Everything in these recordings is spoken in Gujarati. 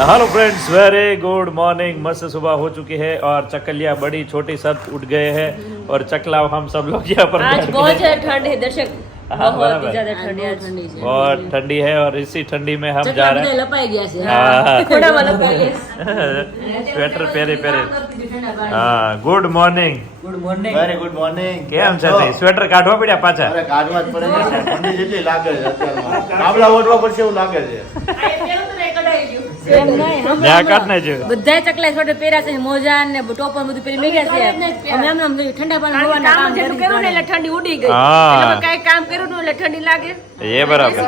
Hello friends, very good morning. मस्त सुबह हो चुकी है और चकलिया बड़ी छोटी सब उठ गए हैं और चकला हम सब लोग यहाँ पर आज बहुत ज्यादा ठंड है दर्शक, हाँ, बहुत बराबर। ज्यादा ठंड है आज। बहुत ठंडी है और इसी ठंडी में हम जा रहे हैं। લપાઈ ગયા છે हाँ, थोड़ा वाला पहले स्वेटर पहरे पहरे। हाँ, good morning. Good morning very good morning કેમ છે તે? સ્વેટર કાઢવા પડ્યા પાછા? અરે કાઢવા જ પડે છે ઠંડી જેટલી લાગે છે અત્યારમાં કાબલા ઓઢવા પડશે એવું લાગે છે એમ નહીં ન્યા કાઢ નાખજો। બધાય ચકલા છોટે પહેર્યા છે મોજા ને ટોપર બધું પહેરી મેગ્યા છે અમે એમ નામ ઠંડા પાણી હોવાના કામ કામ જેટલું કર્યું ને એટલે ઠંડી ઉડી ગઈ, હા। એટલે કઈ કામ કર્યું ને એટલે ઠંડી લાગે। ये बराबर।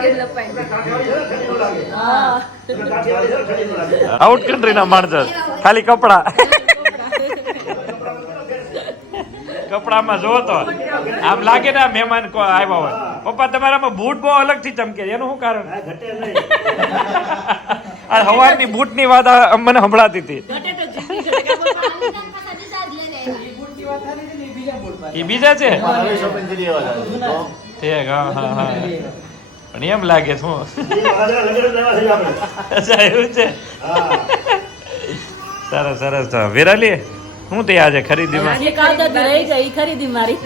आउट कंट्री ना माणस खाली कपड़ा કપડામાં જો તો આમ લાગે ને મહેમાન કો આવ્યા હોય। પપ્પા તમારામાં બૂટ બહુ અલગથી ચમકે, એનું શું કારણ? આ હવારની બૂટની વાત મને સંભળાતી હતી। એ બીજા છે? હવે શોપિંગ કરી એવા લાગે તો ઠીક, હા હા હા। પણ એમ લાગે શું? અચ્છા એવું છે? સરસ સરસ। તો વિરાલી શું તે આજે ખરીદીમાં? એક આદત રહી ગઈ ખરીદી મારી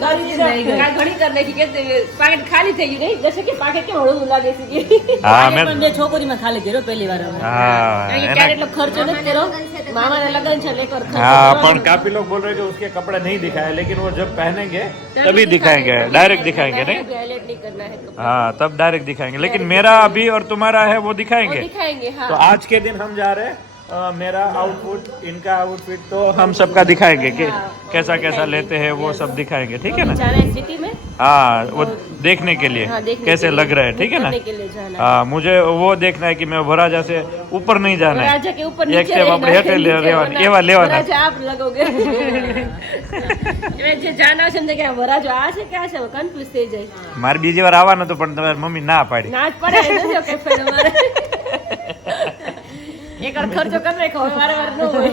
ઘણી કરી નાખી કે પાકેટ ખાલી થઈ ગયું નહીં દર્શક કે પાકેટ કેમ હળવું લાગે છે હા પણ મેં બે છોકરીમાં ખાલી કર્યો પહેલી વાર અમે हाँ કારણ કે है ક્યારે ना? એટલો ખર્ચો નથી કર્યો, મામાના લગ્ન છે એટલે એકવાર ખર્ચો हाँ કરવાનો। पर काफी लोग बोल रहे हैं कि उसके कपड़े नहीं दिखाए, लेकिन वो जब पहनेंगे तभी दिखाएंगे, डायरेक्ट दिखाएंगे नहीं? हाईलाइट नहीं करना है कपड़ा। हाँ तब डायरेक्ट दिखाएंगे, लेकिन मेरा अभी और तुम्हारा है वो वो दिखाएंगे। दिखाएंगे, हाँ। तो आज के दिन हम जा रहे हैं, मेरा आउटफिट इनका आउटफिट तो हम सबका दिखाएंगे कि कैसा कैसा लेते हैं वो सब दिखाएंगे, ठीक है ना? जाना है सिटी में, हाँ वो देखने के लिए हाँ, देखने कैसे के लिए, लग रहा है, ठीक है ना? करने के लिए जाना है। हाँ मुझे वो देखना है कि मैं वराजा से ऊपर नहीं जाना है, राजा के ऊपर एक नीचे स्टेप આપણે હેઠે લેવાની એવા લેવાના। वराजा आप लगोगे એટલે જે જાના છે ને કે આ વરાજો આ છે કે આ છે કન્ફ્યુઝ થઈ જાય। મારે બીજી વાર આવવાનું હતું પણ તમારી મમ્મી ના પાડી। ના જ પડે જો કે ફેર અમારે એકવાર ખર્ચો કરી નાખો હવે વારે વારે ન હોય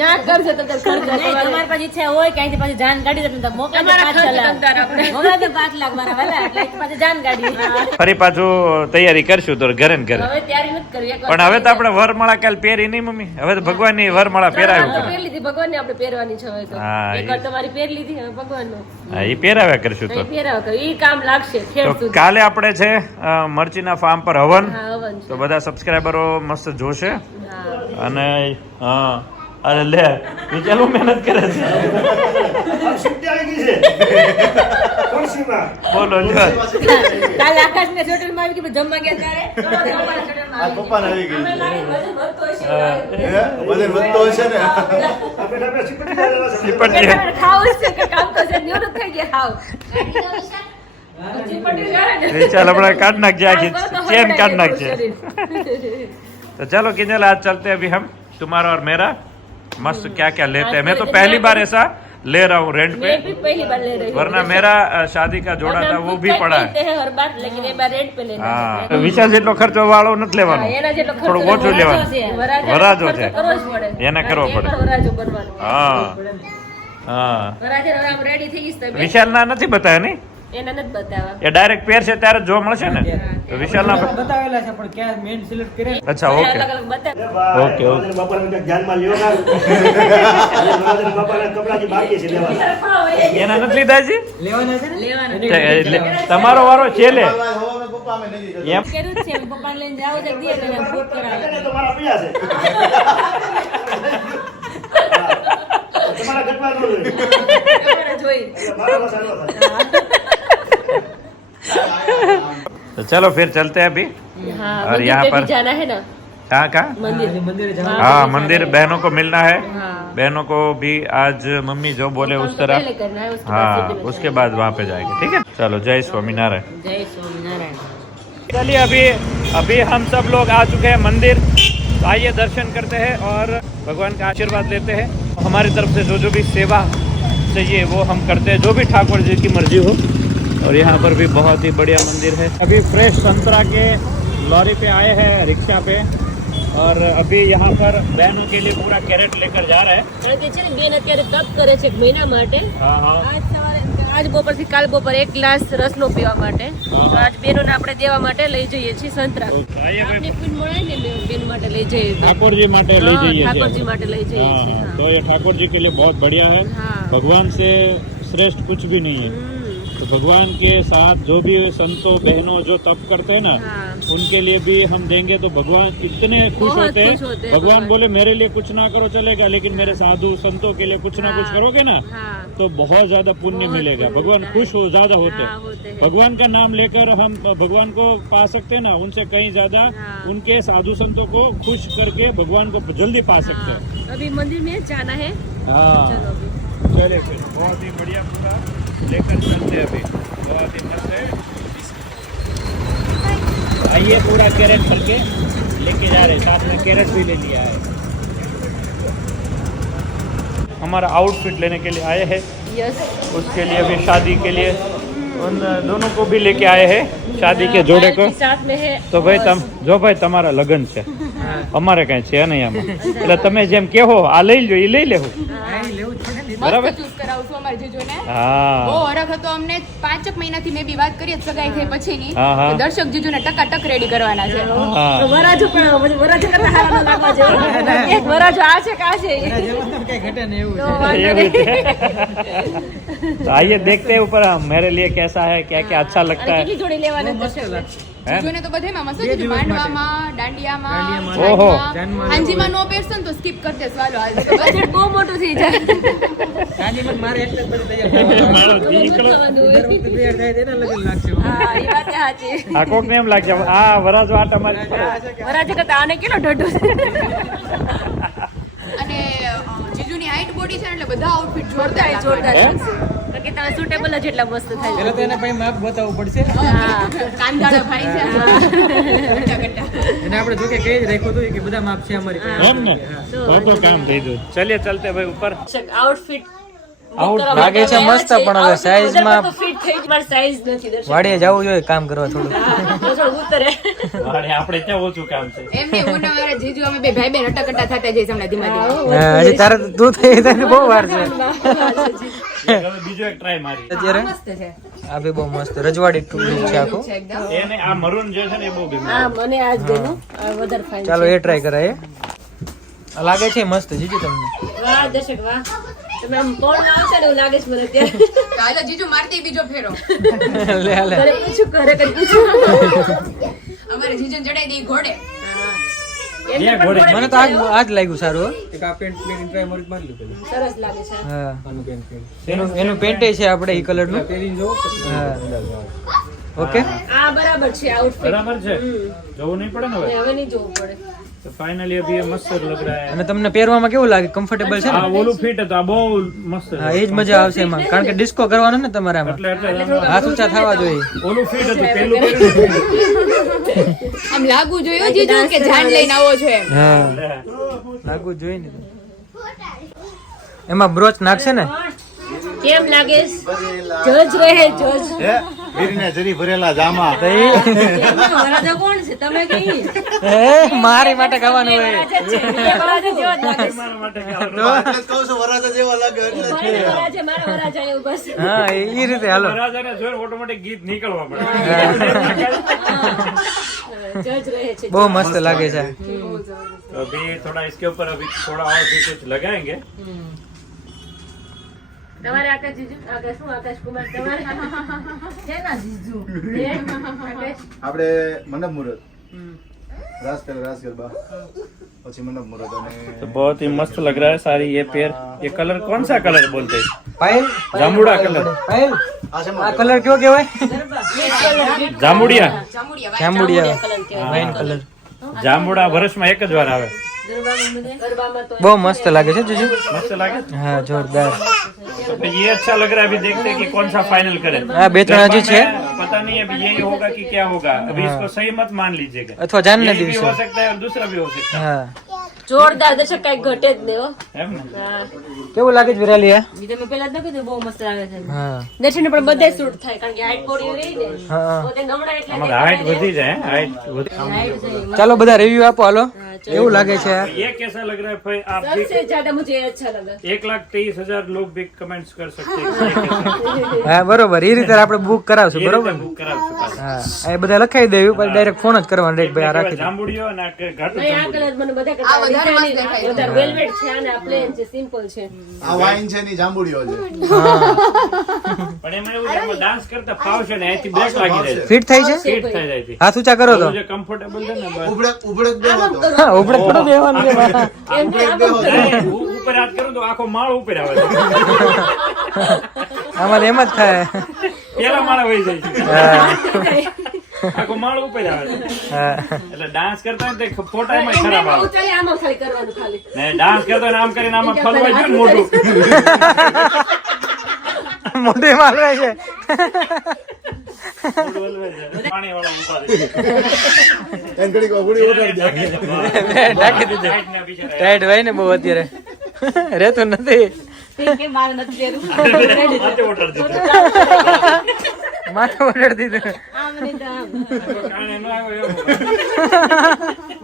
ના કરજો તો ખર્ચો નહીં, તમારી પાસે ઈચ્છા હોય કે અહીંથી પાછી જાન કાઢી દે તો મોકલા દે તમારા 5 ખર્ચ લાખ તમતાર આપણે મોકલા દે 5 લાખ મારા વાલા એટલે અહીંથી પાછી જાન કાઢી ફરી પાછું તૈયારી કરશું તો ઘરે ને ઘરે। હવે તૈયારી નથી કરવી એકવાર પણ હવે તો આપણે વરમાળા કાલ પહેરી નહીં મમ્મી, હવે તો ભગવાનની વરમાળા પહેરાવ્યું આપણે કરે। પહેરી લીધી ભગવાનની આપણે પહેરવાની છે હવે તો હા, એકવાર એ- તમારી પહેરી લીધી હવે ભગવાનનું હા એ પહેરાવ્યા કરશું તો। અહીં પહેરાવો કે ઈ કામ લાગશે ખેડ તો સુધી। કાલે આપણે છે મરચીના ફાર્મ પર હવન, હા હવન છે, તો બધા સબસ્ક્રાઈબરો મસ્ત જોશે। હા અને હા અરે લે એ ચાલુ મહેનત કરે છે। બોલો લ્યો। કાલે આકાશને શોટરમાં આવી ગઈ જમવા ગયા ત્યારે આ પપ્પાને આવી ગઈ અમે છે લાગે વજન વધતો હશે હે? વજન વધતો હશે ને ચીપટ લે। ખાવું છે કે કામ તો છે નિવૃત્ત થઈ ગયા હાવ ચીપટી જાણે ને એ ચાલ હમણાં કાઢ નાખજે, આખી ચેન કાઢ નાખજે। तो चलो किंजल आज चलते हैं अभी हम, तुम्हारा और मेरा मस्त क्या क्या लेते हैं। मैं तो पहली बार ऐसा ले रहा हूँ रेंट पे, मैं भी पहली बार ले रही हूँ वरना मेरा शादी का जोड़ा था वो भी पड़ा है। हैं हर बार लेकिन एक बार रेंट पे लेना हाँ तो विशाल જેટલો ખર્ચો વાળો નથી લેવાનો, એના જેટલો ખર્ચો થોડું ઓછું લેવાનું। વરાજો છે કરવો જ પડે એને કરવો પડે। વરાજો બનવાનો હા હા વરાજો હવે આમ રેડી થઈ ગઈશ તમે વિશાલ ના નથી બતાવ્યા નહીં, એને નથી બતાવવા એ ડાયરેક્ટ પેર છે ત્યારે જ જોવા મળશે ને। તો વિશાલ ના બતાવેલા છે પણ ક્યાં મેઇન સિલેક્ટ કરે અચ્છા ઓકે અલગ અલગ બતાવ ઓકે ઓકે એના નથી લીધા હજી? લેવાના છે ને એટલે તમારો વારો છે લે હવામાં પપ્પા અમે નથી એમ કર્યું જ છે પપ્પાને લઈને જાવ તો દે કે બુક કરાવે જોઈ तो चलो फिर चलते हैं अभी। हाँ और मंदिर यहाँ पे पर भी जाना है ना कहाँ कहाँ? मंदिर મંદિરે જવાનું हाँ मंदिर बहनों को मिलना है, हाँ बहनों को भी आज मम्मी जो बोले उस तरह। पहले करना है उसके बाद हाँ सिटी में उसके बाद वहाँ पे जाएंगे, ठीक है। चलो जय स्वामीनारायण। જય સ્વામિનારાયણ चलिए अभी अभी हम सब लोग आ चुके हैं मंदिर, तो आइए दर्शन करते हैं और भगवान का आशीर्वाद लेते हैं। हमारी तरफ से जो जो भी सेवा चाहिए वो हम करते हैं, जो भी ठाकुर जी की मर्जी हो। और यहाँ पर भी बहुत ही बढ़िया मंदिर है। अभी फ्रेश संतरा के लॉरी पे आए हैं, रिक्शा पे, और अभी यहाँ पर बहनों के लिए पूरा कैरेट लेकर जा रहे हैं। કારણ કે છે ને બેન અત્યારે તપ કરે છે એક મહિના માટે हाँ हाँ આજ સવારે આજ બપોરથી કાલ બપોર એક ગ્લાસ રસનો પીવા માટે તો આજ બેનોને આપણે દેવા માટે લઈ જઈએ છીએ સંતરા. આપને પૂન મળે ને બેન માટે લઈ જઈએ તો. ठाकुर जी माटे ले जाइए ठाकुर जी માટે લઈ જઈએ છીએ. हाँ, तो ये ठाकुर जी के लिए बहुत बढ़िया है. हाँ. भगवान से श्रेष्ठ कुछ भी नहीं है. तो भगवान के साथ जो भी संतों बहनों जो तप करते हैं ना, हाँ. उनके लिए भी हम देंगे तो भगवान इतने खुश बहुत होते खुश होते हैं. हैं भगवान भगवान. बोले मेरे लिए कुछ ना करो चलेगा, लेकिन मेरे साधु संतों के लिए कुछ ना कुछ करोगे ना हाँ. तो बहुत ज्यादा पुण्य बहुत मिलेगा. पुण्य भगवान मिलता खुश हो ज्यादा होते हाँ, हैं. होते हैं. भगवान का नाम लेकर हम भगवान को पा सकते हैं ना, उनसे कहीं ज्यादा हाँ. उनके साधु संतों को खुश करके भगवान को जल्दी पा सकते हाँ. हैं. अभी मंदिर में जाना है. हाँ चलो अभी. चले फिर बहुत ही बढ़िया पूरा लेकर चलते हैं अभी. बहुत ही मस्त है. आइए पूरा कैरेट भर के लेके जा रहे हैं, साथ में कैरेट भी ले लिया है. हमारा आउटफिट लेने के लिए आए हैं, यस. उसके लिए अभी शादी के लिए उन दोनों को भी लेके आए हैं, शादी के जोड़े को. साथ में है. તો ભાઈ જો ભાઈ તમારા લગ્ન છે, અમારે કઈ છે નહીં આમાં, એટલે તમે જેમ કહો આ લઈ લો એ લઈ લેવું. બરાબર. ચૂઝ કરાવું છું અમારી જીજુને. હા બહુ હરખ હતો અમને 5 મહિનાથી મેં બી વાત કરી સગાઈ થઈ પછીની હા, હા. કે દર્શક જીજુને ટકાટક રેડી કરવાના છે. હા વરાજો પણ વરાજો કરતા હારા ન લાગવા જેવો. એક વરાજો આ છે કે આ છે એના જેવું તો કઈ ઘટે ને એવું તો છે. વાંધો ये भी નહીં. तो आइए देखते हैं ऊपर मेरे लिए कैसा है, क्या क्या अच्छा અને लगता है. કેટલી જોડી લેવાના દર્શક? हैं? જીજુને તો બધેમાં મસ્ત બે જીજુ દિવસ માટે. માંડવામાં, દાંડિયામાં, દાંડિયામાં, ઓહો. જાનમાં. હાંજીમાં નો પહેરશો ને તો સ્કીપ કરતે ચાલો હાલ. બજેટ બહુ મોટું થઈ જાય. કાંજીમાં મારે એટલે જ બધું તૈયાર થવાનું. મારો દીકરો દર વખતે તૈયાર થાય તેના લગન લાગશે. હા એ વાત સાચી. આ કોક ને એમ લાગે આ વરાજો આટા મારી વરાજો કરતા આને કેટલો ઢઢો છે. અને જીજુની હાઈટ બોડી છે ને એટલે બધા આઉટફિટ જોરદાર જોરદાર લાગવાના. જોરદાર લાગશે. કારણ કે તમે સુટેબલ જ એટલા મસ્ત થાય પેલા તો એને પછી માપ બતાવવું પડશે. હા. કાંદાળા ભાઈ છે ગટ્ટા ગટ્ટા. એને આપણે જોકે કહી જ રાખ્યું હતું કે બધા માપ છે અમારી પાસે. એમ ને તો કામ થઈ ગયું. ચલિए चलते भाई ऊपर. આઉટફિટ લાગે છે મસ્ત, પણ હવે size માં ફિટ થઈ ગઈ. મારી સાઈઝ નથી દર્શક. વાડીએ જવું જોઈએ કામ કરવા થોડું. થોડું ઉતરે. અરે આપણે ત્યાં ઓછું કામ છે. એમને હું ને મારા જીજુ અમે બે ભાઈ બેન અટકટા થતા જઈશ હમણાં ધીમે ધીમે. હા, હજી તારે તું થઈ તને બહુ વાર છે. હવે બીજો એક ટ્રાય મારી. અત્યારે મસ્ત છે આ બી બહુ મસ્ત રજવાડી ટૂંક છે આખું. છે એકદમ. એને આ મરૂન જે છે ને એ બહુ ગમ્યું. હા મને આજ ગમ્યું. આ વધારે ફાઇન ચાલો એ ટ્રાય કરાય. આ લાગે છે મસ્ત જીજુ તમને. વાહ દર્શક વાહ. તમે આમ કોણ આવશે ને એવું લાગે છે મને અત્યારે. તો હાલો જીજુ મારતી બીજો ફેરો. લે લે ઘરે પૂછું ઘરે કઈ પૂછું. અમારે જીજુને ચડાઈ દઈ ઘોડે. એમને જે પણ ઘોડે. મને તો આજ લાગ્યું સારું હો. એક આ પેન્ટ પહેરીને ટ્રાય મારી મારી લો પેલું. સરસ લાગે છે. હા આનું પેન્ટ પહેરી. એનું પેન્ટ છે આપણે ઈ કલર નું. પહેરીને જોવો પછી હા. અંદાજ આવે. ઓકે આ બરાબર છે આઉટફિટ. બરાબર છે. જોવું નહીં પડે ને હવે. હવે નહીં જોવું પડે. તો ફાઇનલી અભી ये मस्त लग रहा है. અને તમને પહેરવામાં કેવું લાગે? કમ્ફર્ટેબલ છે આ ને? ઓલું ફિટ હતું, આ બહુ મસ્ત છે. હા એ જ મજા આવશે એમાં, કારણ કે ડિસ્કો કરવાનો ને તમારે આમાં. એટલે હાથ ઊંચા થવા જોઈએ. ઓલું ફિટ હતું પેલું પહેર્યું. આમ લાગુ જોયું જીજુ કે જાન લઈને આવો છો એમ. હા લાગવું જોઈએ ને. એમાં બ્રોચ નાખશે ને? કેમ લાગે જજ રહે જજ. હે વીરને જરી ભરેલા જામા. વરાજા કોણ છે તમે કઈ? હે મારી માટે ખાવાનું હોય. વરાજા છે. એ વરાજા જેવા જ લાગે છે. મારા માટે કહેવાનું. એટલે જ કહું છું વરાજા જેવા લાગે એટલે જ. મારા વરાજા મારા વરાજા એવું બસ. હા એ રીતે હાલો. રાજાને જોઈને ઓટોમેટિક ગીત નીકળવા પડે. જજ રહે છે. બહુ મસ્ત લાગે છે. तो अभी थोड़ा इसके ऊपर अभी थोड़ा और भी कुछ लगाएंगे. તમારે આકાશ જીજુ આકાશ શું આકાશ કુમાર તમારે છે ના જીજુ હે? આકાશ આપણે મંડપ મુહૂર્ત રાસ ગરબા પછી મંડપ મુહૂર્ત અને तो बहुत ही मस्त लग रहा है सारी ये पेड़. ये कलर कौन सा कलर बोलते हैं? પાયલ जामुड़ा कलर. પાયલ આ છે આ કલર કયો કહેવાય? जामुड़िया. જાંબુડિયા કલર કહેવાય. Wine colour. जामुड़ा વર્ષમાં એક જ વાર આવે. ગરબામાં તો બહુ મસ્ત લાગે છે જીજુ. मस्त लगे. હા જોરદાર. तो फिर ये अच्छा लग रहा है. अभी देखते हैं कि कौन सा फाइनल करे. હા બે ત્રણ હજી છે. पता नहीं अभी यही होगा कि क्या होगा. अभी इसको सही मत मान लीजिएगा. અથવા જાનના यही भी દિવસે. हो सकता है और दूसरा भी हो सकता હા જોરદાર દર્શક કઈ ઘટે જ નહીં હો. है. है ना? હા કેવું લાગે છે વિરાલિયા? બીજા મેં પેલા જ ન કીધું બહુ મસ્ત લાગે છે. હા દર્શન પણ બધે શૂટ થાય કારણ કે હાઈટ પોડી રહી ને હા પોતે નમણા એટલે हमारा हाइट वधी जाए. हाइट वधी. હાઈટ છે. ચાલો બધા રિવ્યુ આપો હાલો. હા, એવું લાગે છે ये कैसा लग रहा है भाई? आप भी सबसे ज्यादा मुझे अच्छा लगा 1,23,000 लोग भी कमेंट्स कर सकते हैं ये कैसा? હા બરોબર એ રીતે આપણે બુક કરાવશું ये બરોબર રીતે book કરાવશું પાછું. હા એ બધા લખાઈ દેવું પછી ડાયરેક્ટ ફોન જ કરવાનો રેટ ભાઈ આ રાખી દો જાંબુડીઓ અને આ ઘાટું નહીં, આ જાંબુડીઓ. કલર મને બધા આ વધારે મસ્ત દેખાય. વધારે વેલ્વેટ છે અને આ પ્લેન છે, સિમ્પલ છે. આ વાઇન છે ની જાંબુડીઓ છે પણ એમાં એવું છે એમાં ડાન્સ કરતા ફાવશે ને અહીંથી બ્રેક લાગી જાય છે. ફિટ થાય છે ફિટ થઈ જાય છે. હાથ ઊંચા કરો તો જે કમ્ફર્ટેબલ છે ને બસ. ઉબડક બેહો તો હા ઉપડે થોડો બેહવાનું છે એમ નહીં, આમ જ કરો. નહીં, ઉપર હાથ કરું તો આખો માળ ઉપર આવે છે. આમાં એમ જ થાય પેલા માળા વહી જાય છે. હા આખો માળ ઉપર આવે છે. હા એટલે ડાન્સ કરતા હોય ને તે ફોટામાં ખરાબ આવે. ઉચાલે આમાં ખાલી કરવાનું ખાલી. ને ડાન્સ કરતા હોય ને આમ કરીને આમાં ફલવાઈ ગયું ને મોઢું. મોઢે મારે છે મોઢું હલવાઈ જાય. પાણીવાળા ઊભા રહે. એન ઘડીક ઉબડી ઉડાડી દે નાખી દીધું સાઈડના બિચારા. ટાઈટ હોય ને બહુ અત્યારે રહેતું નથી કે મારે નથી દેવું. માથે ઓટાડી દીધું. માથે ઓરડી દીધું આમ નહીં તો આમ. કારણે ન આવ્યો એવું.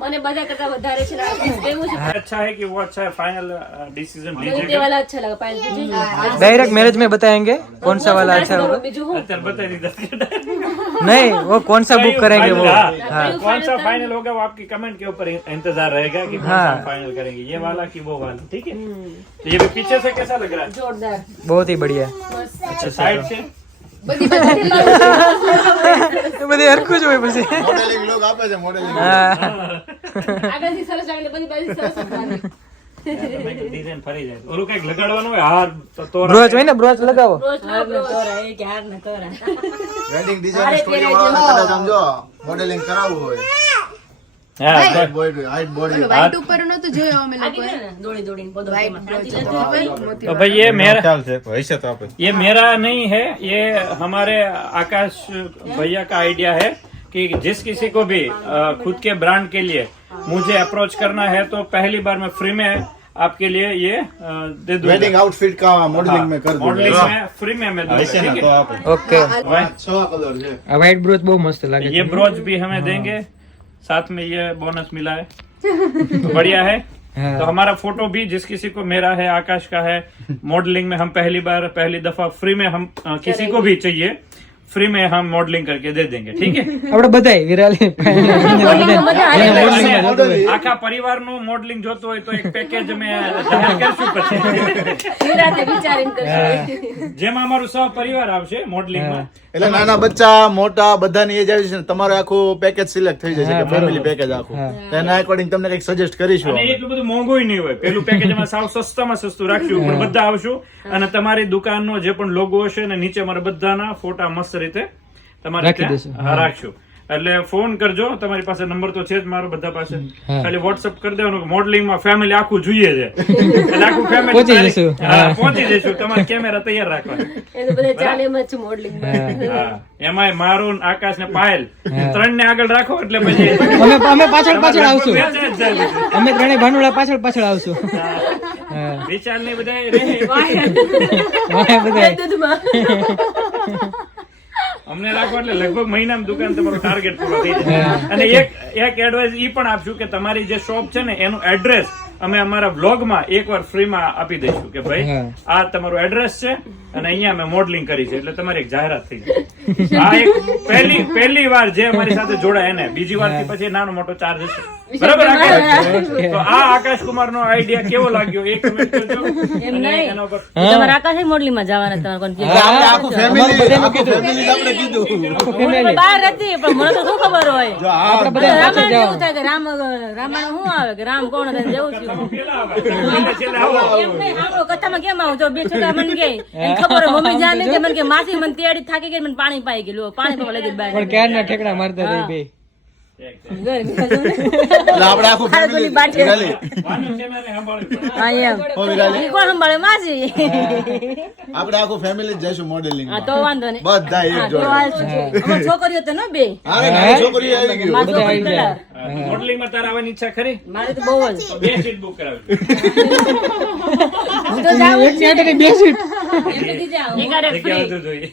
મને બધા કરતા વધારે છે ને આ piece દેવું છે. अच्छा है कि वो अच्छा है फाइनल डिसीजन मुझे ये लीजिएगा. वाला अच्छा लगा पायल तुझे डायरेक्ट मैरिज में बताएंगे कौन सा वाला अच्छा होगा બીજું હું અત્યારે બતાવી દીધા. नहीं वो कौन सा बुक करेंगे वो हाँ, हाँ कौन सा फाइनल होगा वो आपकी कमेंट के ऊपर इंतजार रहेगा कि कौन सा फाइनल करेंगे, ये वाला कि वो वाला. ठीक है. तो ये भी पीछे से कैसा लग रहा है? જોરદાર. बहुत ही बढ़िया अच्छा साइड से બધી બધી બધી હરખું જ હોય પછી મોડેલિંગ લોક આપે છે મોડેલિંગ હા આગળથી સરસ લાગે બધી બાજુ સરસ લાગે. ડિઝાઇન ફરી જાય. ઓલું કઈક લગાડવાનું હોય હાર તો તોરણ. બ્રોચ હોય ને બ્રોચ લગાવો રોજ તોરા એ કે હાર ન તોરા. વેડિંગ ડિઝાઇન સ્ટુડિયો વાળાને કદાચ સમજો મોડેલિંગ કરાવવું હોય હા હાઈટ બોડી વ્હાઈટ ઉપર નતું જોયો અમે આટી લોકો ગયો ને દોડી દોડીને બધો વ્હાઈટ એમાં. બ્રોચ આટી હતો, લેતો મોતી तो भाई ये मेरा હશે તો આપે ये मेरा नहीं है, ये हमारे आकाश भैया का आइडिया है कि जिस किसी को भी खुद के ब्रांड के लिए मुझे अप्रोच करना है तो पहली बार मैं फ्री में आपके लिए ये दे दूंगा. वेडिंग आउटफिट का मॉडलिंग में कर मॉडलिंग दूंगा में फ्री में मैं दूंगा. ठीक है. ઓકે White- 6 કલર છે આ વ્હાઈટ બ્રોચ બહુ મસ્ત લાગે ये છે ब्रोच भी हमें देंगे, साथ में ये बोनस मिला है तो बढ़िया है. हाँ। तो हमारा फोटो भी जिस किसी को, मेरा है, आकाश का है, मॉडलिंग में हम पहली दफा फ्री में हम किसी को भी चाहिए फ्री में हम मॉडलिंग करके दे देंगे. ठीक है. આપણે બધાય વિરાલી આખા પરિવારનું મોડલિંગ જોતું હોય તો એક પેકેજ અમે જાહેર કરશું પછી. નિરાતે વિચારીને કરશું. જેમાં અમારું સહ પરિવાર આવશે મોડલિંગમાં. એટલે નાના બચ્ચા મોટા બધાની એજ આવી છે ને તમારું આખું પેકેજ સિલેક્ટ થઈ જશે કે ફેમિલી પેકેજ આખું તો એના અકોર્ડિંગ તમને કંઈક સજેસ્ટ કરીશું અને અમે. એટલું બધું મોંઘું નહીં હોય. પેલું પેકેજ અમે સાવ સસ્તામાં સસ્તું રાખ્યું પણ બધા આવશું અને તમારી દુકાનનો જે પણ લોગો હશે ને નીચે અમારા બધાના ફોટા મસ્ત રીતે તમારે રાખી ત્યાં દેશું. રાખશું. એટલે ફોન કરજો, તમારી પાસે નંબર તો છે જ મારો બધા પાસે. ખાલી વોટ્સઅપ કરી દેવાનું કે મોડલિંગમાં ફેમિલી આખું જોઈએ છે એટલે આખું ફેમિલી પહોંચી જશું. પહોંચી જઈશું. તમારે કેમેરા તૈયાર રાખવાના. એ તો બધા ચાલે એમ જ છે મોડલિંગમાં. હા. એમાંય મારું ને આકાશ ને પાયલ 3 ને આગળ રાખો એટલે પછી અમે પાછળ પાછળ આવશું વેચાય જ જાય બધું. અમે ત્રણેય ભાનુડા પાછળ પાછળ આવશું વિચાર ને બધા રહે. વાહ બધાય દૂધમાં. અમને રાખો એટલે લગભગ મહિનામાં દુકાન તમારું ટાર્ગેટ પૂરો થઈ જાય. અને એક એડવાઇસ ઈ પણ આપશું કે તમારી જે શોપ છે ને એનું એડ્રેસ અમે અમારા વ્લોગમાં એકવાર ફ્રીમાં આપી દઈશું કે ભાઈ આ તમારું એડ્રેસ છે અને અહીંયા અમે મોડલિંગ કરી છે એટલે તમારી એક જાહેરાત થઈ જાય. આ એક પહેલી વાર જે અમારી સાથે જોડાય એને, બીજી વાર થી પછી નાનો મોટો ચાર્જ હશે. બરાબર આકાશ? તો આ આકાશ કુમાર નો આઈડિયા કેવો લાગ્યો એ કમેન્ટ કરજો. એમ અને નહીં. એના ઉપર તમારા આકાશ મોડલિંગમાં જવાના તમારે કોણ કીધું? આપણે આખું ફેમિલી આપણે કીધું હું બહાર હતી પણ મને તો શું ખબર હોય. જો આ રામાયણ જેવું થાય કે રામાયણ શું આવે કે રામ કોણ હતા જેવું થયું. પેલા આવે. છેલ્લે આવો. એમ નહીં, આપણો કથામાં કેમ આવું જો બે છોકરા મને કે એને ખબર હોય મમ્મી જાને કે મને કે માસી મને તેડી થાકી ગઈ મને પાણી પાઈ ગયું પાણી પીવા લઈ ગઈ બહાર પણ ક્યારના ઠેકડા મારતા રહી બે એટલે આપણે આખું ફેમિલી વિરાલી વાનું કેમેરે સંભાળવું પડે. હા એમ હો વિરાલી ઈ કોણ સંભાળે માસી આપણે આખું ફેમિલી જ જઈશું મોડેલિંગ હા તો વાંધો નહીં બધા એક તો જોડે હાલ છે. અમારી છોકરીઓ તો ન બે અરે નાની છોકરી આવી ગયું મારી છોકરી પેલા મોડલિંગમાં તારા આવવાની ઈચ્છા ખરી? મારે તો બહુ જ બે સીટ બુક કરાવજો. હું તો જાઉં જ બે સીટ એમ તો દીદી આવું. જગ્યા વધુ જોઈએ.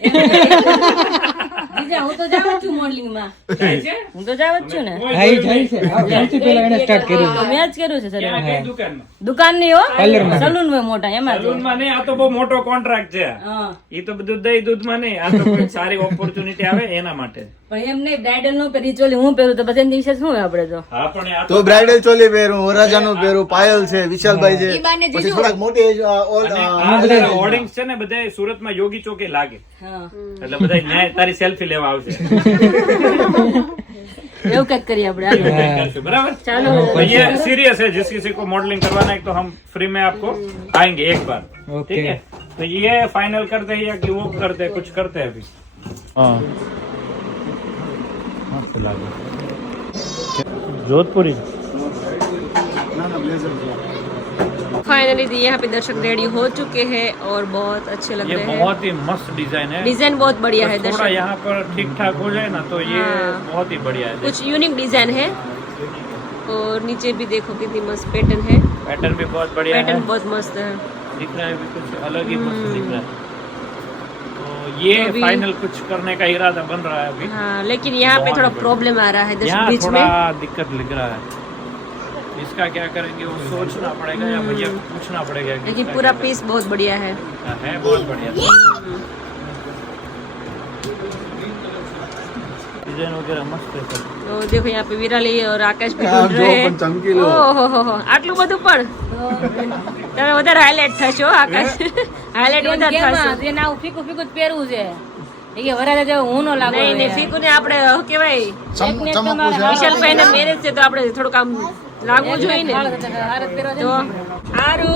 બીજા હું તો જાઉં છું મોડલિંગ માં જાય છે? હું તો જાઉં જ છું ને કોઈ હા એ જોયું જાય નહીં. છે સૌથી પહેલા એને સ્ટાર્ટ કર્યું તો મેં જ કર્યું છે સર ક્યાં? કઈ દુકાનમાં? દુકાન નહીં હો પાર્લરમાં. સલૂન માં મોટા એમાં જ. સલૂનમાં નહીં, આ તો બહુ મોટો કોન્ટ્રાક્ટ છે. હા ઈ તો બધું દહીં દૂધમાં નહીં, આ તો કોઈ સારી ઓપોર્ચ્યુનિટી આવે એના માટે. પણ એમ નહીં બ્રાઇડલ નું પહેરી ચોલી હું પહેરું તો પછી એના દિવસે શું હોય આપડે તો હા પણ આ તો બ્રાઇડલ ચોલી પહેરું, વરરાજાનું પહેરું, પાયલ છે, વિશાલભાઈ છે, ઈ બાને પછી જીજુ. થોડાક મોટી આ હોર્ડિંગ્સ છે ને બધા સુરતમાં યોગી ચોકે લાગે, હા એટલે બધા ન્યાય તારી સેલ્ફી લેવા આવશે. એવું કઈક કરીએ આપડે હાલો. करके, बराबर? ચાલો तो ये सीरियस है, जिस किसी को मॉडलिंग करवाना है तो हम फ्री में आपको आएंगे एक बार. ओके। ठीक है, तो ये फाइनल करते हैं या कि वो करते हैं, कुछ करते हैं अभी. हाँ मस्त लगा जोधपुरी. फाइनली यहाँ पे दर्शक रेडी हो चुके हैं और बहुत अच्छे लग ये रहे हैं। बहुत ही मस्त डिजाइन है. डिजाइन बहुत बढ़िया है बस थोड़ा दर्शक, यहाँ पर ठीक ठाक हो जाए ना तो ये हाँ। बहुत ही बढ़िया है. कुछ यूनिक डिजाइन है और नीचे भी देखो कितनी मस्त पैटर्न है, पैटर्न भी बहुत बढ़िया है, पैटर्न बहुत मस्त है। दिख रहा है भी कुछ अलग ही मस्त दिख रहा है. तो ये अभी- फाइनल कुछ करने का इरादा बन रहा है अभी. हाँ लेकिन यहाँ पे थोड़ा प्रॉब्लम आ रहा है दर्शक यहाँ बीच थोड़ा में। दिक्कत लग रहा है, इसका क्या करेंगे वो सोचना पड़ेगा या भैया को पूछना पड़ेगा कि लेकिन इसका पूरा क्या पीस बहुत बढ़िया है। करें. है बहुत बढ़िया डिजाइन वगैरह मस्त है सब. तो देखो यहाँ पे विराली और आकाश भी આમ ढूंढ જો रहे પણ हैं। ચમકીલો. ઓહો આટલું બધું પણ તમે વધારે હાઇલાઇટ થશો આકાશ, હાઇલાઇટ વધારે થશો. એને આવું ફીકું ફીકું જ પહેરવું છે એ કે વરાજા જેવો હું ન લાગુ નહીં નહીં ફીકુ ને આપણે શું કહેવાય એકને ચમકવું તમારે છે. વિશાલભાઈ ના મેરેજ છે તો આપણે થોડુંક આમ લાગવું જોઈએ ને હારત પહેરવા તો જાય. સારું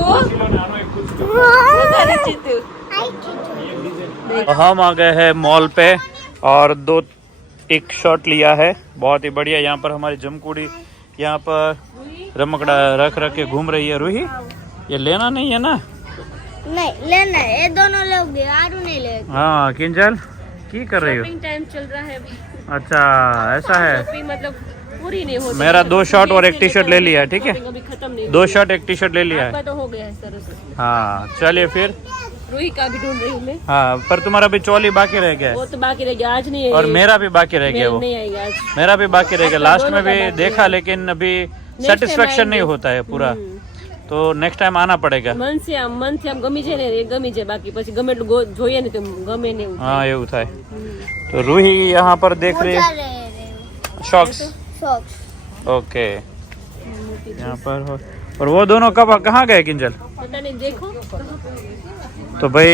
हम आ गए हैं मॉल पे और दो एक शॉट लिया है, बहुत ही बढ़िया. यहाँ पर हमारी जमकुड़ी यहाँ पर रमकड़ा रख रख के घूम रही है. रूही ये लेना नहीं है ना? नहीं लेना है, ये दोनों लोगे, आरू नहीं लेगा. हाँ किंजल की कर रही हो? शॉपिंग टाइम चल रहा है अभी, अच्छा ऐसा है. शॉपिंग मतलब पूरी नहीं होती। मेरा 2 शर्ट और 1 टी शर्ट ले लिया है, ठीक है. शॉपिंग अभी खत्म नहीं 2 शर्ट 1 टी शर्ट ले लिया आपका है. तो हो गया है सरस। हाँ चलिए फिर. रूही का भी ढूंढ रही हूँ मैं, हाँ पर तुम्हारा भी चोली बाकी रह गया वो है तो बाकी रह गया, आज नहीं है और ये। मेरा भी बाकी रह गया. वो नहीं आएगा आज। मेरा भी बाकी रह गया. आपका लास्ट दोनों में का भी बाकी देखा है। लेकिन अभी time सेटिस्फेक्शन नहीं आएंगे। होता है पूरा, तो नेक्स्ट टाइम आना पड़ेगा. મનથી આમ ગમી જાય ને એ ગમી જાય, બાકી પછી ગમે એટલું જોઈએ ને તો ગમે ને એવું થાય. हाँ એવું થાય. तो रूही यहाँ पर देख रही है शॉक्स. सॉक्स ओके यहाँ पर हो. और वो दोनों कब कहाँ गए किंजल? पता नहीं, देखो तो भाई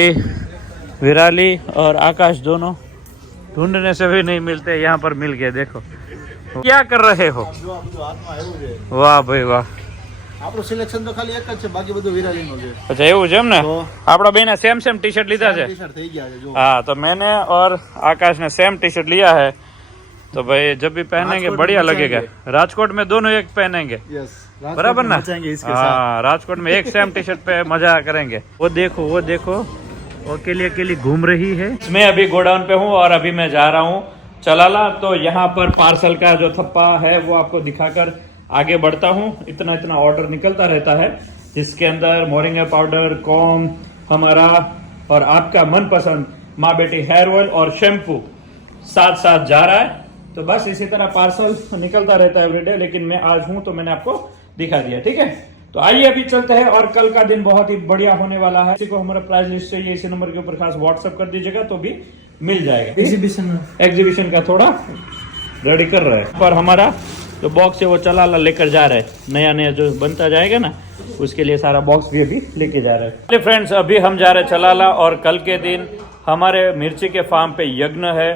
विराली और आकाश दोनों ढूंढने से भी नहीं मिलते, यहाँ पर मिल गए. देखो क्या कर रहे हो? જો આ બધું હાથમાં આવ્યું છે. વાહ ભાઈ વાહ. આપણું સિલેક્શન તો ખાલી એક જ છે, બાકી બધું વિરાલીનું છે. अच्छा એવું છે એમ ને? તો આપણા બેને સેમ સેમ टी शर्ट લીધા છે. ટી-શર્ટ થઈ ગયા છે જો. हाँ तो मैंने और आकाश ने सेम टी शर्ट लिया है, तो भाई जब भी पहनेंगे राजकोट बढ़िया में लगेगा. राजकोट में दोनों एक पहनेंगे, યસ. बराबर ना? मचाएंगे इसके साथ. हाँ राजकोट में एक सेम टी शर्ट पे मजा करेंगे. वो देखो वो अकेली अकेली घूम रही है. मैं अभी गोडाउन पे हूँ और अभी मैं जा रहा हूँ चलाला. तो यहाँ पर पार्सल का जो थप्पा है वो आपको दिखाकर आगे बढ़ता हूँ. इतना इतना ऑर्डर निकलता रहता है, जिसके अंदर मोरिंगा पाउडर, कॉम हमारा और आपका मनपसंद माँ बेटी हेयर ऑयल और शैम्पू साथ साथ जा रहा है. तो बस इसी तरह पार्सल निकलता रहता है एवरीडे, लेकिन मैं आज हूं तो मैंने आपको दिखा दिया. ठीक है, तो आइए अभी चलते हैं. और कल का दिन बहुत ही बढ़िया होने वाला है. किसी को हमारा प्राइस लिस्ट चाहिए इसी नंबर के ऊपर खास व्हाट्सएप कर दीजिएगा तो भी मिल जाएगा. एग्जीबिशन का थोड़ा रेडी कर रहे हैं, पर हमारा जो बॉक्स है वो चलाला लेकर जा रहे हैं. नया नया जो बनता जाएगा ना उसके लिए सारा बॉक्स भी अभी लेके जा रहे हैं. चलिए फ्रेंड्स, अभी हम जा रहे हैं चलाला और कल के दिन हमारे मिर्ची के फार्म पे यज्ञ है.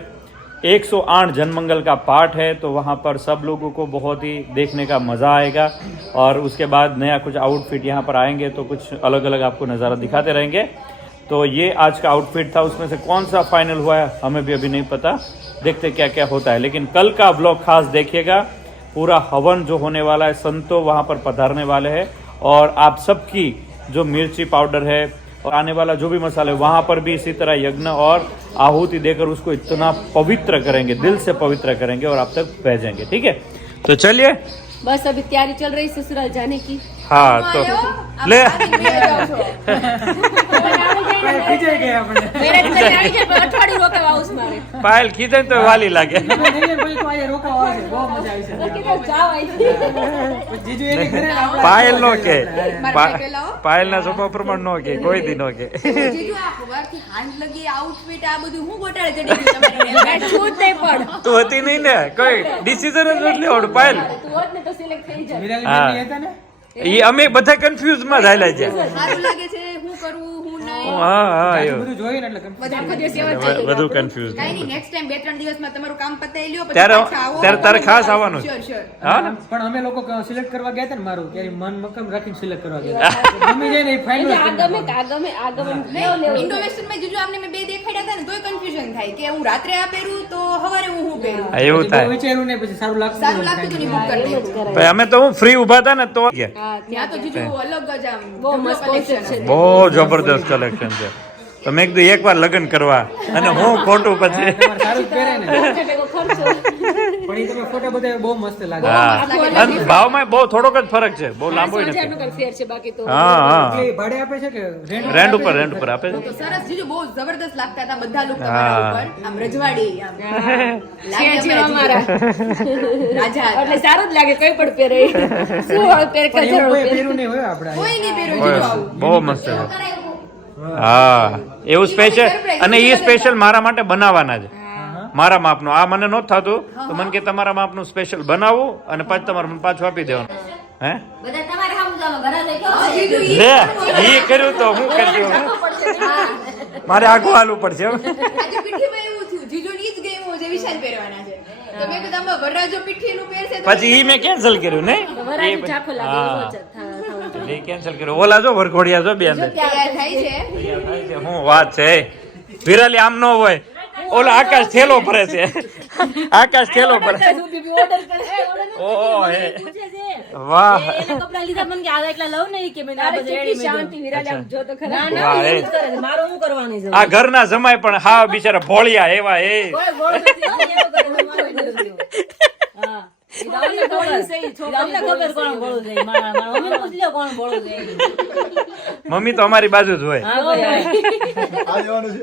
108 जनमंगल का पाठ है, तो वहाँ पर सब लोगों को बहुत ही देखने का मज़ा आएगा. और उसके बाद नया कुछ आउटफिट यहाँ पर आएंगे तो कुछ अलग अलग आपको नज़ारा दिखाते रहेंगे. तो ये आज का आउटफिट था, उसमें से कौन सा फाइनल हुआ है हमें भी अभी नहीं पता. देखते क्या क्या होता है, लेकिन कल का व्लॉग खास देखिएगा. पूरा हवन जो होने वाला है, संतो वहाँ पर पधारने वाले हैं और आप सबकी जो मिर्ची पाउडर है और आने वाला जो भी मसाले वहाँ पर भी इसी तरह यज्ञ और आहुति देकर उसको इतना पवित्र करेंगे, दिल से पवित्र करेंगे और आप तक भेजेंगे. ठीक है, तो चलिए. बस अभी तैयारी चल रही ससुराल जाने की. हाँ तो ले પીછે ગયા આપણે મેરેજ કરી આવી જાય પણ અઠવાડિયું રોકાવા આવું છે મારે. પાયલ ખીચે ને તો વાલી લાગે તમે નહીં ને પછી તો અહીંયા રોકાવા આવશે. બહુ મજા આવશે. કીધું જાઓ અહીંથી. પછી જીજુ એની ઘરે ને આપણે પાયલ નો કે મારા પેલા પાયલ ના સ્વભાવ પ્રમાણ નો કે કોઈ દી નો કે જીજુ આ સવારથી હાંજ લગી આઉટફિટ આ બધું હું ગોટાળે ચડી ગયું તમારે છું જ નહીં પણ તું હતી નહીં ને કોઈ ડિસિઝન જ નથી લેવાનું પાયલ તું હોત ને તો સિલેક્ટ થઈ જાય. વિરાલી હા. બેનની હતા ને ઈ અમે બધા કન્ફ્યુઝ માં ચાલ્યા છે સારું લાગે છે હું કરું હું નહીં હા હા આટલું એવું બધું જોઈને એટલે confuse. આખો દિવસ એવા જ જાય. બધું કન્ફ્યુઝ કાંઈ નહીં નેક્સ્ટ ટાઈમ 2-3 દિવસમાં તમારું કામ પતાવી લ્યો પછી ત્યારે પાછા આવો. ત્યારે તારે ખાસ આવવાનું છે. Sure, sure. હા ને પણ અમે લોકો સિલેક્ટ કરવા ગયા હતા ને મારું ત્યારે મન મક્કમ રાખીને સિલેક્ટ કરવા ગયા હતા. ગમી જાય ને એ ફાઇનલ એટલે આ ગમે નહીં, ઇન્ડો વેસ્ટર્નમાં જીજુ આમને મેં બે દેખાડ્યા હતા ને તોય કન્ફ્યુઝન થાય કે હું રાત્રે આ પહેરું તો સવારે હું પહેરું. હા, એવું થાય વિચાર્યું ને પછી સારું લાગતું સારું લાગતું હતું ને book કરી દે. ભાઈ અમે તો હું ફ્રી ઉભા હતા ને તો ત્યાં તો જીજુ અલગ જ આમ બહુ મસ્ત collection concept છે. બહુ જબરદસ્ત કલેક્શન છે તો મેં કીધું એકવાર લગ્ન કરવા અને હું ખોટું પછી તમારે સારું જ પહેરે ને ભેગો ખર્ચો. પણ એ તમે ફોટા બધા બહુ મસ્ત લાગે હા અને ભાવમાં બહુ થોડોક જ ફરક છે બહુ લાંબો 5,000 નથી નો કંઈ ફેર છે બાકી તો હા હા એ ભાડે આપે છે કે રેન્ટ ઉપર આપે છે તો સરસ જીજુ બહુ જબરદસ્ત લાગતા હતા બધા લુક હા. તમારા ઉપર આમ રજવાડી આમ છે છે અમારા રાજા હતા. એટલે સારું જ લાગે કોઈ પણ પહેરે શું હવે પહેરે પણ એવું કોઈ કચરો પહેર્યું નહીં હોય આપણે કોઈ નહીં પહેર્યું જીજુ આવું. બહુ મસ્ત છે હા એવું સ્પેશિયલ અને એ સ્પેશિયલ મારા માટે બનાવવાના છે મારા માપનું આ મને નહોતું થતું તો મને કે તમારા માપનું સ્પેશિયલ બનાવું અને પછી તમારે મને પાછું આપી દેવાનું હે બધા તમારે સામું જાવ ઘરે લઈ ગયો હા, જીજુ ઈ લે ઈ કર્યું તો હું કરજો મારે આગું હાલવું પડશે હો. આજે પીઠીમાં એવું થયું જીજુ ની જ ગયું જે વિશાલ પહેરવાના છે તો મેં કીધું આમાં વરરાજો પીઠીનું પહેરશે તો પછી ઈ મેં કેન્સલ કર્યું ને વરાજી ઝાખો લાગે હા. એવો જ થાવું. એ કેન્સલ કર્યું ઓલા જો વરઘોડિયા જો બે અંદર તૈયાર થાય છે તૈયાર થાય છે. શું વાત છે વિરાલી આમ ન હોય ઓલો આકાશ થેલો ભરે છે આકાશ થેલો ભરે ઓર્ડર કરે ઓહો હે પૂછે છે વાહ એને કપડા લીધા મને કે આ એકલા લવ નહીં કે મેં આ બધું રેડી શાંતિ વિરાલે આમ જો તો ખરા ના વાહ, ના એ. એ જ કરે છે. મારો હું કરવાની છે આ ઘરના જમાય પણ હા બિચારા ભોળિયા એવા એ કોઈ બોલ નથી હો, એ તો કરે છે, મારો ઈ નથી. હા ઈ તો અમને ખબર. ઈ તો અમને ખબર કોણ બોલવું જોઈએ. મારા મમ્મીને પૂછી લો કોણ બોલવું જોઈએ. મમ્મી તો અમારી બાજુ જ હોય હા ભાઈ. આ લેવાનું છે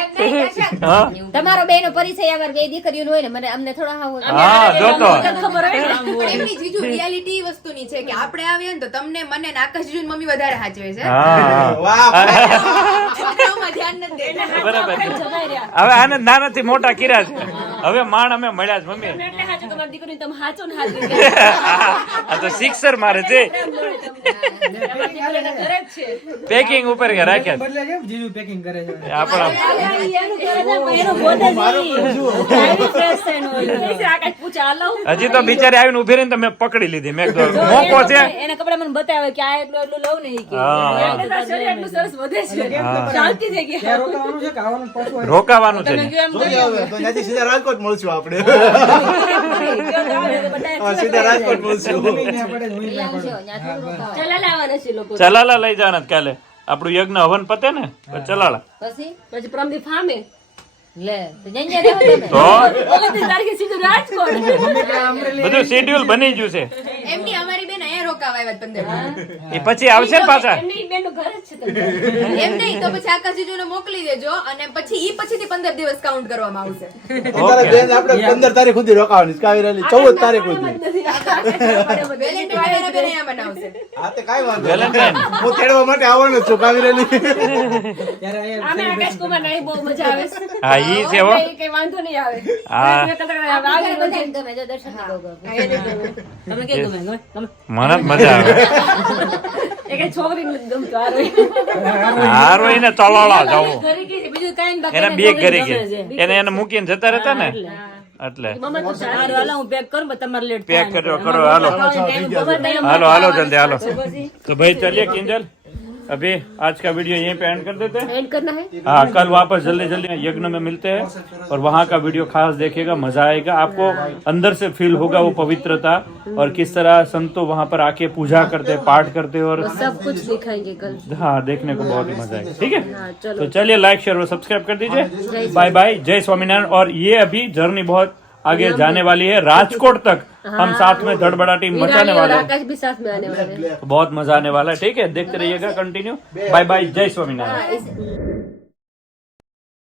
એમ નહીં અચ્છા હા તમારો બેનો પરિચય અગર બે દીકરીઓનો હોય ને મને અમને થોડા હા જોતો ખબર હોય ને. પણ એમની જીજુ રિયાલિટી વસ્તુની છે કે આપણે આવીએ ને તો તમને મને ને આકાશ જીજુ મમ્મી વધારે સાચવે છે હા વાહ છોકરાઓમાં ધ્યાન નથી દેતા બરાબર છે. જમાઈ રહ્યા. હવે આને નાનાથી મોટા કર્યા છે હવે માણ અમે મળ્યા છે મમ્મી એટલે હાચું તમારી દીકરીને તમે હાચો ને હાચું આ તો સિક્સર મારે છે કરે જ છે. પેકિંગ ઉપર કે રાખ્યા બદલે કેમ જીજુ પેકિંગ કરે છે છે. આપણા એનું કરે છે, પણ એનું ગોતે જ નહીં. આવી fresh છે એનું ઓલું. આકાશ પૂછે, હાલો. હજી તો બિચારી આવીને ઉભી રહીને તો મેં પકડી લીધી મેં કીધું મોકો છે એના કપડા મને બતાવે કે આ એટલું એટલું લઉં ને ઈ કે. હા. એટલે તારું શરીર એટલું સરસ વધે છે. કેમ તમારે શાંતિ થઈ ગઈ. ત્યાં રોકાવાનું છે કે આવવાનું પાછું હોય? રોકાવાનું છે તમે ને. કયો એમ જોઈએ હવે તો ત્યાંથી સીધા રાજકોટ મળશું આપણે કયો તો આવે તો બધા હા, સીધા રાજકોટ મળશું ગમે ત્યાં પડે જ હોય ત્યાં પડે. ચલા લાવવાના છે લોકો. ચલાલા લઈ જવાના જ કાલે આપણું યજ્ઞ હવન પતે ને પછી ચલાલા પછી પછી પ્રમદી ફામે. લે તો જઈને રહેવો તમે તો 29 તારીખે સીધું રાજકોટ. બધું શેડ્યુલ બની ગયું છે એમની અમારી બેન અહીંયા રોકાવા આવ્યા 15 દિવસ. એ પછી આવશે ને પાછા એમની બેનનું ઘર જ છે તમને. એમ નહીં તો પછી આકાશ જીજુને મોકલી દેજો અને પછી ઈ પછીથી 15 દિવસ કાઉન્ટ કરવામાં આવશે તારા બેન આપણે 15 તારીખ સુધી રોકાવાની છે કાવી રેલી 14 તારીખ સુધી વેલેન્ટાઇન ડે મારા બેન અહીંયા મનાવશે હા તે કાઈ વાંધો નહીં. વેલેન્ટાઇન હું તેડવા માટે આવવાનો છું કાવી રેલી ત્યારે અહીંયા આમે આકાશ કુમાર નાની બહુ મજા આવે છે. હા ઈ છે હો કઈ વાંધો નહીં આવે. હા આગળ બધાને ગમે જો દર્શન કરો તમને કે ગમે ગમે મને જ મજા આવે એ કઈ છોકરીને નથી ગમતું આ રોઈ. હારો એને તલાળા જવું ઘરે ગઈ છે, બીજું કાંઈ નહીં, બાકી એના એને બે છોકરીને ઘરે ગમે ગયા છે. એને મૂકીને જતા રહેતા ને એટલે મમ્મી તું સારું હાલો હું પેક કરું પણ તમારે લેટ પેક કર્યો કરો હાલો હાલો હાલો जल्दी हालो तो भाई चलिए किंजल अभी आज का वीडियो यहीं पे एंड कर देते हैं एंड करना है. हाँ कल वापस जल्दी जल्दी यज्ञ में मिलते हैं और वहाँ का वीडियो खास देखेगा मजा आएगा आपको अंदर से फील होगा वो पवित्रता और किस तरह संतो वहाँ पर आके पूजा करते पाठ करते और सब कुछ दिखाएंगे कल. हाँ देखने को बहुत ही मजा आएगा ठीक है हाँ, चलो. तो चलिए लाइक शेयर और सब्सक्राइब कर दीजिए बाय बाय जय स्वामीनारायण और ये अभी जर्नी बहुत आगे जाने वाली है राजकोट तक हम साथ में धड़बड़ाटी मचाने और वाले हैं आकाश भी साथ में आने वाले हैं. तो बहुत मजा आने वाला है ठीक है देखते रहिएगा कंटिन्यू बाय बाय जय स्वामीनारायण हाँ, इस-